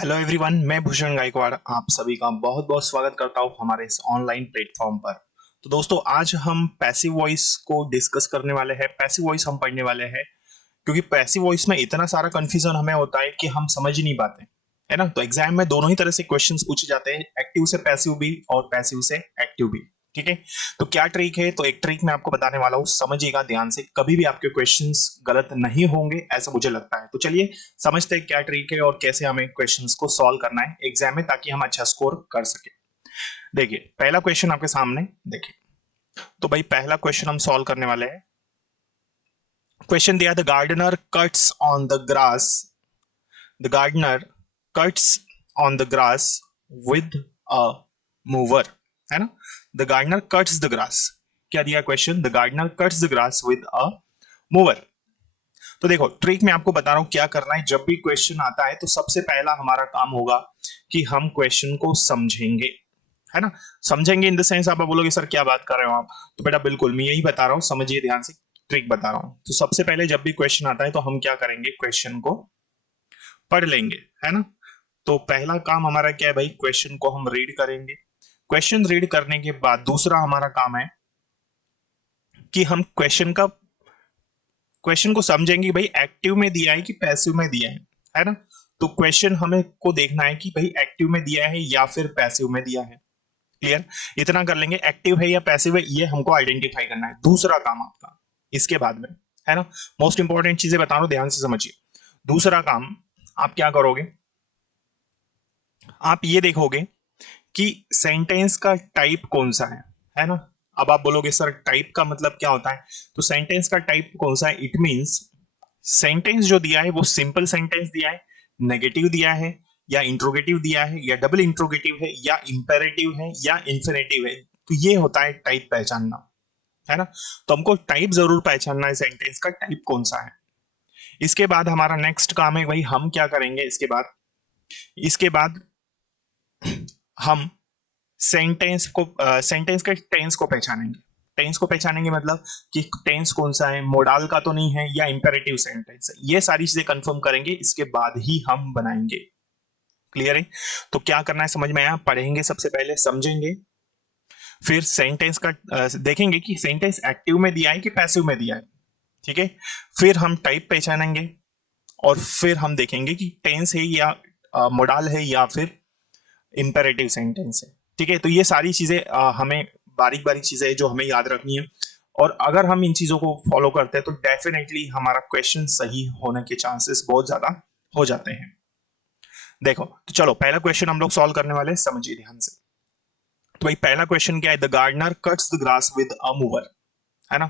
Hello everyone, मैं भूषण गायकवाड़ आप सभी का बहुत बहुत स्वागत करता हूँ हमारे इस ऑनलाइन प्लेटफॉर्म पर। तो दोस्तों, आज हम पैसिव वॉइस को डिस्कस करने वाले हैं। पैसिव वॉइस हम पढ़ने वाले हैं क्योंकि पैसिव वॉइस में इतना सारा कंफ्यूजन हमें होता है कि हम समझ ही नहीं पाते, है ना। तो एग्जाम में दोनों ही तरह से क्वेश्चंस पूछे जाते हैं, एक्टिव से पैसिव भी और पैसिव से एक्टिव भी। ठीक है, तो क्या ट्रिक है, तो एक ट्रिक मैं आपको बताने वाला हूँ, समझिएगा ध्यान से, कभी भी आपके क्वेश्चंस गलत नहीं होंगे ऐसा मुझे लगता है। तो चलिए समझते हैं क्या ट्रिक है और कैसे हमें क्वेश्चंस को सॉल्व करना है एग्जाम में, ताकि हम अच्छा स्कोर कर सके। देखिए, पहला क्वेश्चन आपके सामने देखिए। तो भाई, पहला क्वेश्चन हम सॉल्व करने वाले हैं। क्वेश्चन दिया, the gardener cuts on the grass, the gardener cuts on the grass with a mower, है ना। The gardener cuts the grass, क्या दिया question, the gardener cuts the grass with a mower. तो देखो, ट्रिक मैं आपको बता रहा हूं क्या करना है। जब भी क्वेश्चन आता है तो सबसे पहला हमारा काम होगा कि हम क्वेश्चन को समझेंगे, है ना। समझेंगे इन द सेंस, आप बोलोगे सर क्या बात कर रहे हो आप, तो बेटा बिल्कुल मैं यही बता रहा हूं, समझिए ध्यान से, ट्रिक बता रहा हूं। तो सबसे पहले जब भी क्वेश्चन आता है तो हम क्या करेंगे, क्वेश्चन को पढ़ लेंगे, है ना। तो पहला काम हमारा क्या है भाई, क्वेश्चन को हम रीड करेंगे। क्वेश्चन रीड करने के बाद दूसरा हमारा काम है कि हम क्वेश्चन को समझेंगे कि भाई एक्टिव में दिया है कि पैसिव में दिया है ना। तो क्वेश्चन हमें को देखना है कि भाई एक्टिव में दिया है या फिर पैसिव में दिया है। क्लियर, इतना कर लेंगे, एक्टिव है या पैसिव है ये हमको आइडेंटिफाई करना है, दूसरा काम आपका इसके बाद में, है ना। मोस्ट इंपॉर्टेंट चीजें बता रहा हूं, ध्यान से समझिए। दूसरा काम आप क्या करोगे, आप ये देखोगे कि सेंटेंस का टाइप कौन सा है ना। अब आप बोलोगे सर टाइप का मतलब क्या होता है, तो सेंटेंस का टाइप कौन सा है, इट मींस सेंटेंस जो दिया है वो सिंपल सेंटेंस दिया है, नेगेटिव दिया है, या इंट्रोगेटिव दिया है, या डबल इंट्रोगेटिव है, या इंपेरेटिव है, या इंफिनिटिव है। तो ये होता है टाइप पहचानना, है ना। तो हमको टाइप जरूर पहचानना है, सेंटेंस का टाइप कौन सा है। इसके बाद हमारा नेक्स्ट काम है भाई, हम क्या करेंगे इसके बाद हम सेंटेंस के टेंस को पहचानेंगे। टेंस को पहचानेंगे मतलब कि टेंस कौन सा है, मोडाल का तो नहीं है, या इंपेरेटिव सेंटेंस है, ये सारी चीजें कंफर्म करेंगे, इसके बाद ही हम बनाएंगे। क्लियर है। तो क्या करना है समझ में आया, पढ़ेंगे सबसे पहले, समझेंगे, फिर सेंटेंस का देखेंगे कि सेंटेंस एक्टिव में दिया है कि पैसिव में दिया है। ठीक है, फिर हम टाइप पहचानेंगे, और फिर हम देखेंगे कि टेंस है या मोडाल है या फिर इंपेरेटिव सेंटेंस है। ठीक है, तो ये सारी चीजें हमें बारीक बारीक चीजें जो हमें याद रखनी है, और अगर हम इन चीजों को फॉलो करते हैं तो डेफिनेटली हमारा क्वेश्चन सही होने के चांसेस बहुत ज्यादा हो जाते हैं। देखो, तो चलो पहला क्वेश्चन हम लोग सॉल्व करने वाले हैं, समझिए ध्यान से। तो भाई पहला क्वेश्चन क्या है, the gardener cuts the grass with a mower, है ना।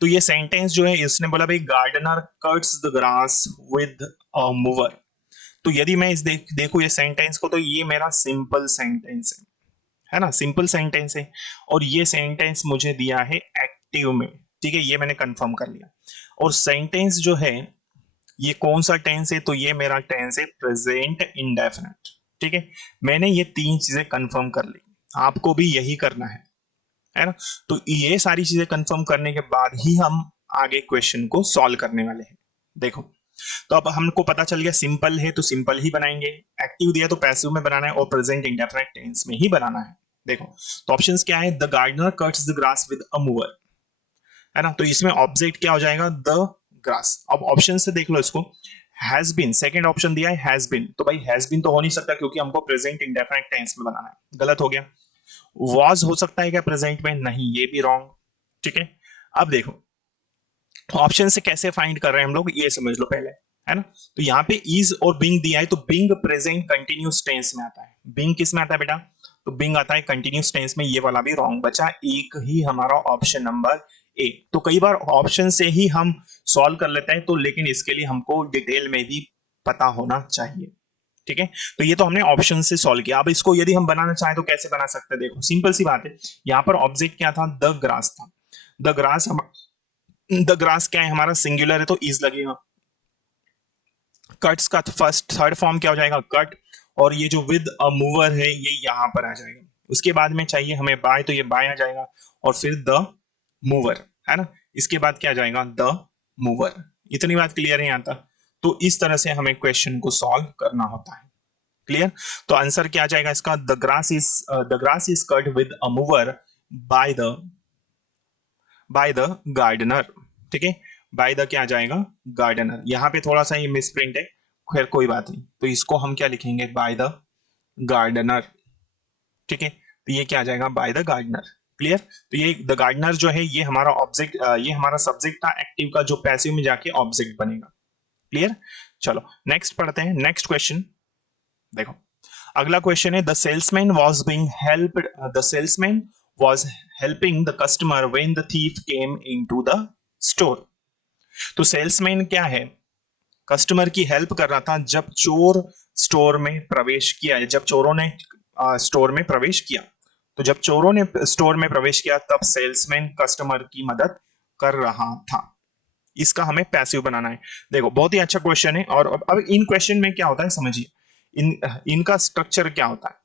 तो ये सेंटेंस जो है, इसने बोला भाई gardener cuts the grass with a mower. तो यदि मैं देखूं ये सेंटेंस को, तो ये मेरा सिंपल सेंटेंस है ना, सिंपल सेंटेंस है। और ये सेंटेंस मुझे दिया है एक्टिव में, ठीक है, ये मैंने कंफर्म कर लिया। और सेंटेंस जो है ये कौन सा टेंस है, तो ये मेरा टेंस है प्रेजेंट इंडेफिनिट। ठीक है, मैंने ये तीन चीजें कंफर्म कर ली, आपको भी यही करना है ना। तो ये सारी चीजें कंफर्म करने के बाद ही हम आगे क्वेश्चन को सॉल्व करने वाले हैं। देखो, तो अब हमको पता चल गया, सिंपल है तो सिंपल ही बनाएंगे, एक्टिव दिया तो पैसिव में बनाना है, और प्रेजेंट इंडेफिनिट टेंस में ही बनाना है। देखो, तो ऑप्शंस क्या है, the gardener cuts the grass with a mower, है ना। तो इसमें ऑब्जेक्ट क्या हो जाएगा, द ग्रास। अब ऑप्शन से देख लो इसको, हैज बीन, सेकंड ऑप्शन दिया है हैज बीन, तो भाई हैज बीन तो हो नहीं सकता क्योंकि हमको प्रेजेंट इंडेफिनिट टेंस में बनाना है, गलत हो गया। वॉज हो सकता है क्या प्रेजेंट में, नहीं, ये भी रॉन्ग। ठीक है, अब देखो ऑप्शन से कैसे फाइंड कर रहे हैं हम लोग, ये समझ लो पहले, है ना। तो यहाँ पे इज और बिंग दिया है, तो बिंग प्रेजेंट कंटिन्यूस टेंस में आता है। बिंग किस में आता है बेटा, तो बिंग आता है कंटिन्यूस टेंस में, ये वाला भी रॉन्ग बचा, एक ही हमारा ऑप्शन नंबर ए। तो कई बार ऑप्शन से ही हम सॉल्व कर लेते हैं, तो लेकिन इसके लिए हमको डिटेल में भी पता होना चाहिए। ठीक है, तो ये तो हमने ऑप्शन से सॉल्व किया। अब इसको यदि हम बनाना चाहें तो कैसे बना सकते हैं, देखो सिंपल सी बात है, यहाँ पर ऑब्जेक्ट क्या था, द ग्रास था। द ग्रास, द ग्रास क्या है हमारा, सिंगुलर है तो इज लगेगा। कट्स का फर्स्ट थर्ड फॉर्म क्या हो जाएगा, कट, और ये जो विद अ मूवर है ये यहां पर आ जाएगा। उसके बाद में चाहिए हमें बाय, तो ये बाय आ जाएगा, और फिर द मूवर, है ना। इसके बाद क्या आ जाएगा, द मूवर। इतनी बात क्लियर है यहां तक। तो इस तरह से हमें क्वेश्चन को सॉल्व करना होता है। क्लियर? तो आंसर क्या आ जाएगा इसका? The grass is cut with a mower by the gardener. ठीक है, बाय द क्या आ जाएगा? गार्डनर। यहां पे थोड़ा सा ये मिसप्रिंट है, खैर कोई बात नहीं, तो इसको हम क्या लिखेंगे? By the gardener. ठीक है, तो ये क्या आ जाएगा? By the gardener. क्लियर? तो ये द गार्डनर जो है ये हमारा ऑब्जेक्ट, ये हमारा सब्जेक्ट था एक्टिव का, जो पैसिव में जाके ऑब्जेक्ट बनेगा। क्लियर? चलो नेक्स्ट पढ़ते हैं, नेक्स्ट क्वेश्चन देखो। अगला क्वेश्चन है, the salesman was being helped, the salesman was helping the customer when the thief came into the store. तो सेल्समैन क्या है? कस्टमर की हेल्प कर रहा था जब चोर स्टोर में प्रवेश किया, जब चोरों ने स्टोर में प्रवेश किया। तो जब चोरों ने स्टोर में प्रवेश किया तब सेल्समैन कस्टमर की मदद कर रहा था। इसका हमें पैसिव बनाना है। देखो बहुत ही अच्छा क्वेश्चन है, और अब इन क्वेश्चन में क्या होता है समझिए, इनका स्ट्रक्चर क्या होता है।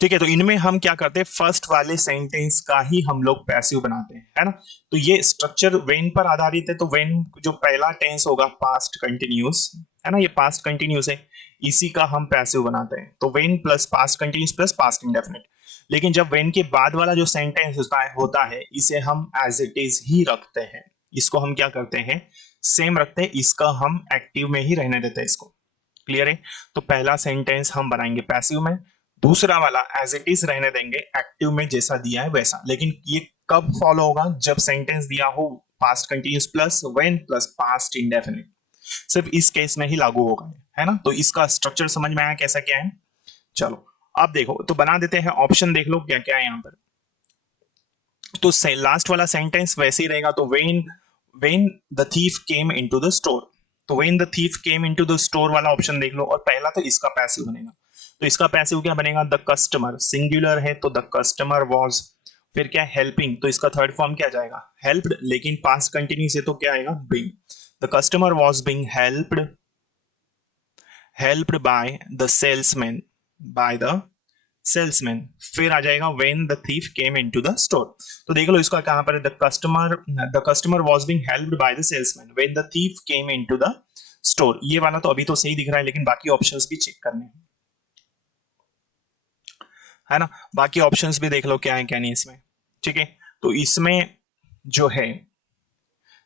ठीक है, तो इनमें हम क्या करते हैं, फर्स्ट वाले सेंटेंस का ही हम लोग पैसिव बनाते हैं, है ना। तो ये स्ट्रक्चर वेन पर आधारित है, तो वेन जो पहला टेंस होगा पास्ट कंटिन्यूस, है ना, ये पास्ट कंटिन्यूस है, इसी का हम पैसिव बनाते हैं। तो when plus past continuous plus past indefinite. लेकिन जब वेन के बाद वाला जो सेंटेंस होता है इसे हम एज इट इज ही रखते हैं, इसको हम क्या करते हैं, सेम रखते हैं, इसका हम एक्टिव में ही रहने देते हैं इसको। क्लियर है? तो पहला सेंटेंस हम बनाएंगे पैसिव में, दूसरा वाला एज इट इज रहने देंगे एक्टिव में जैसा दिया है वैसा। लेकिन ये कब फॉलो होगा? जब सेंटेंस दिया हो past continuous plus when plus past indefinite, सिर्फ इस केस में ही लागू होगा, है ना। तो इसका स्ट्रक्चर समझ में आया कैसा क्या है? चलो अब देखो, तो बना देते हैं, ऑप्शन देख लो क्या क्या है यहाँ पर। तो लास्ट वाला सेंटेंस वैसे ही रहेगा, तो when the thief came into the store, तो when the thief came into the store वाला ऑप्शन देख लो, और पहला तो इसका पैसिव बनेगा। तो इसका पैसिव क्या बनेगा? द कस्टमर, सिंगुलर है तो द कस्टमर वाज, फिर क्या हेल्पिंग, तो इसका थर्ड फॉर्म क्या जाएगा? हेल्प्ड, लेकिन पास्ट कंटिन्यूस है तो क्या आएगा? Being. The customer was being helped by the salesman, bye the salesman. फिर आ जाएगा when the thief came into the store. तो देख लो इसका कहां पर है, the customer was being helped by the salesman when the thief came into the store. ये वाला तो अभी तो सही दिख रहा है, लेकिन बाकी ऑप्शंस भी चेक करने हैं, है ना। बाकी ऑप्शंस भी देख लो क्या है क्या नहीं इसमें। ठीक है, तो इसमें जो है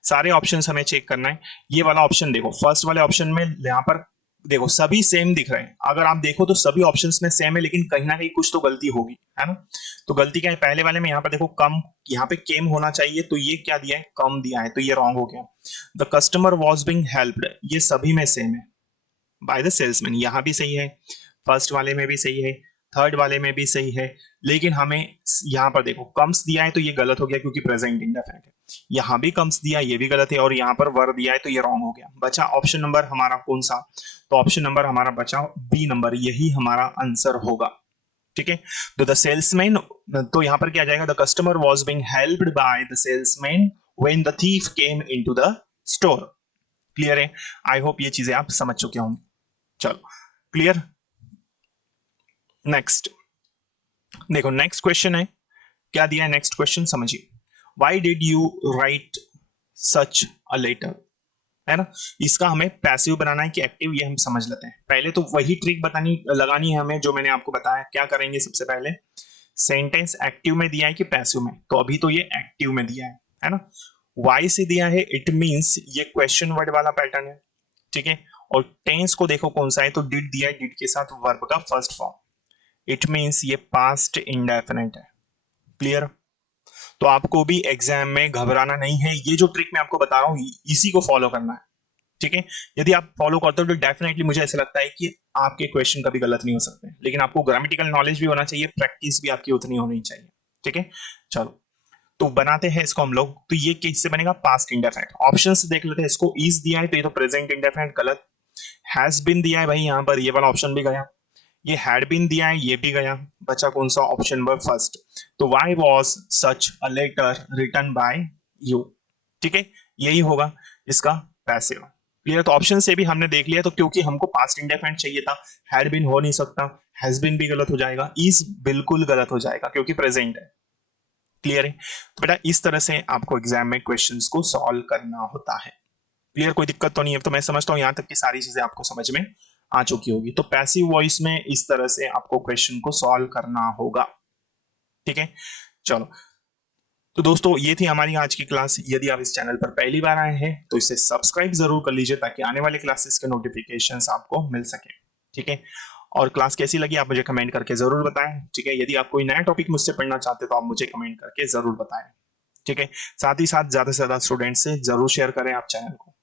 सारे ऑप्शंस हमें चेक करना है। ये वाला ऑप्शन देखो, फर्स्ट वाले ऑप्शन में यहाँ पर देखो सभी सेम दिख रहे हैं, अगर आप देखो तो सभी ऑप्शंस में सेम है, लेकिन कहीं ना कहीं कुछ तो गलती होगी, है ना। तो गलती क्या है? पहले वाले में यहाँ पर देखो कम, यहाँ पे केम होना चाहिए, तो ये क्या दिया है? कम दिया है, तो ये रॉन्ग हो गया। The customer was being helped, ये सभी में सेम है, बाय द सेल्समैन, यहाँ भी सही है, फर्स्ट वाले में भी सही है, थर्ड वाले में भी सही है। लेकिन हमें यहाँ पर देखो कम्स दिया है, तो ये गलत हो गया क्योंकि प्रेजेंट इंडेफिनिट है। यहाँ भी कम्स दिया, ये भी गलत है, और यहाँ पर वर दिया है तो ये रॉन्ग हो गया। बचा ऑप्शन नंबर हमारा कौन सा? तो ऑप्शन नंबर हमारा बचा बी नंबर, यही हमारा आंसर होगा। ठीक है, तो द सेल्समैन, तो यहाँ पर क्या आ जाएगा? The customer was being helped by the salesman when the thief came into the store. Clear है? आई होप ये चीजें आप समझ चुके होंगे। चलो क्लियर। नेक्स्ट देखो, नेक्स्ट क्वेश्चन है, क्या दिया है नेक्स्ट क्वेश्चन समझिए। Why did you write such a letter, है ना। इसका हमें पैसिव बनाना है कि एक्टिव, ये हम समझ लेते हैं। पहले तो वही ट्रिक बतानी लगानी है हमें जो मैंने आपको बताया। क्या करेंगे? सबसे पहले सेंटेंस एक्टिव में दिया है कि पैसिव में, तो अभी तो ये एक्टिव में दिया है ना। वाई से दिया है, इट मींस ये क्वेश्चन वर्ड वाला पैटर्न है। ठीक है, और टेंस को देखो कौन सा है, तो डिड दिया है, डिड के साथ वर्ब का फर्स्ट फॉर्म, इट मींस ये पास्ट इंडेफिनिट है। क्लियर? तो आपको भी एग्जाम में घबराना नहीं है, ये जो ट्रिक मैं आपको बता रहा हूं इसी को फॉलो करना है। ठीक है, यदि आप फॉलो करते हो तो डेफिनेटली मुझे ऐसा लगता है कि आपके क्वेश्चन कभी गलत नहीं हो सकते, लेकिन आपको ग्रामेटिकल नॉलेज भी होना चाहिए, प्रैक्टिस भी आपकी उतनी होनी चाहिए। ठीक है, चलो तो बनाते हैं इसको हम लोग। तो ये किससे बनेगा? Past indefinite. ऑप्शंस देख लेते हैं, इसको इज दिया है तो ये तो प्रेजेंट इंडेफिनिट गलत। हैज बीन दिया है भाई, यहां पर ये वाला ऑप्शन भी गया। ये हैड बीन दिया है, ये भी गया। बचा कौन सा? Option number first. तो why was such a letter written by you. ठीक है, यही होगा इसका पैसिव। क्लियर? तो ऑप्शन से भी हमने देख लिया, तो क्योंकि हमको पास्ट इंडेफिनिट चाहिए था, हैड बीन हो नहीं सकता, हैज बीन भी गलत हो जाएगा, इज बिल्कुल गलत हो जाएगा क्योंकि प्रेजेंट है। क्लियर है? तो बेटा इस तरह से आपको एग्जाम में क्वेश्चंस को सॉल्व करना होता है। क्लियर? कोई दिक्कत तो नहीं है? तो मैं समझता हूं यहां तक की सारी चीजें आपको समझ में आ चुकी होगी। तो पैसिव वॉइस में इस तरह से आपको क्वेश्चन को सॉल्व करना होगा। ठीक है, चलो। तो दोस्तों ये थी हमारी आज की क्लास। यदि आप इस चैनल पर पहली बार आए हैं तो इसे सब्सक्राइब जरूर कर लीजिए ताकि आने वाले क्लासेस के नोटिफिकेशंस आपको मिल सके। ठीक है, और क्लास कैसी लगी आप मुझे कमेंट करके जरूर बताएं। ठीक है, यदि आप कोई नया टॉपिक मुझसे पढ़ना चाहते हैं तो आप मुझे कमेंट करके जरूर बताएं। ठीक है, साथ ही साथ ज्यादा से ज्यादा स्टूडेंट से जरूर शेयर करें आप चैनल को।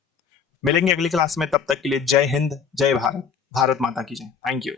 मिलेंगे अगली क्लास में, तब तक के लिए जय हिंद, जय भारत, भारत माता की जय। Thank you.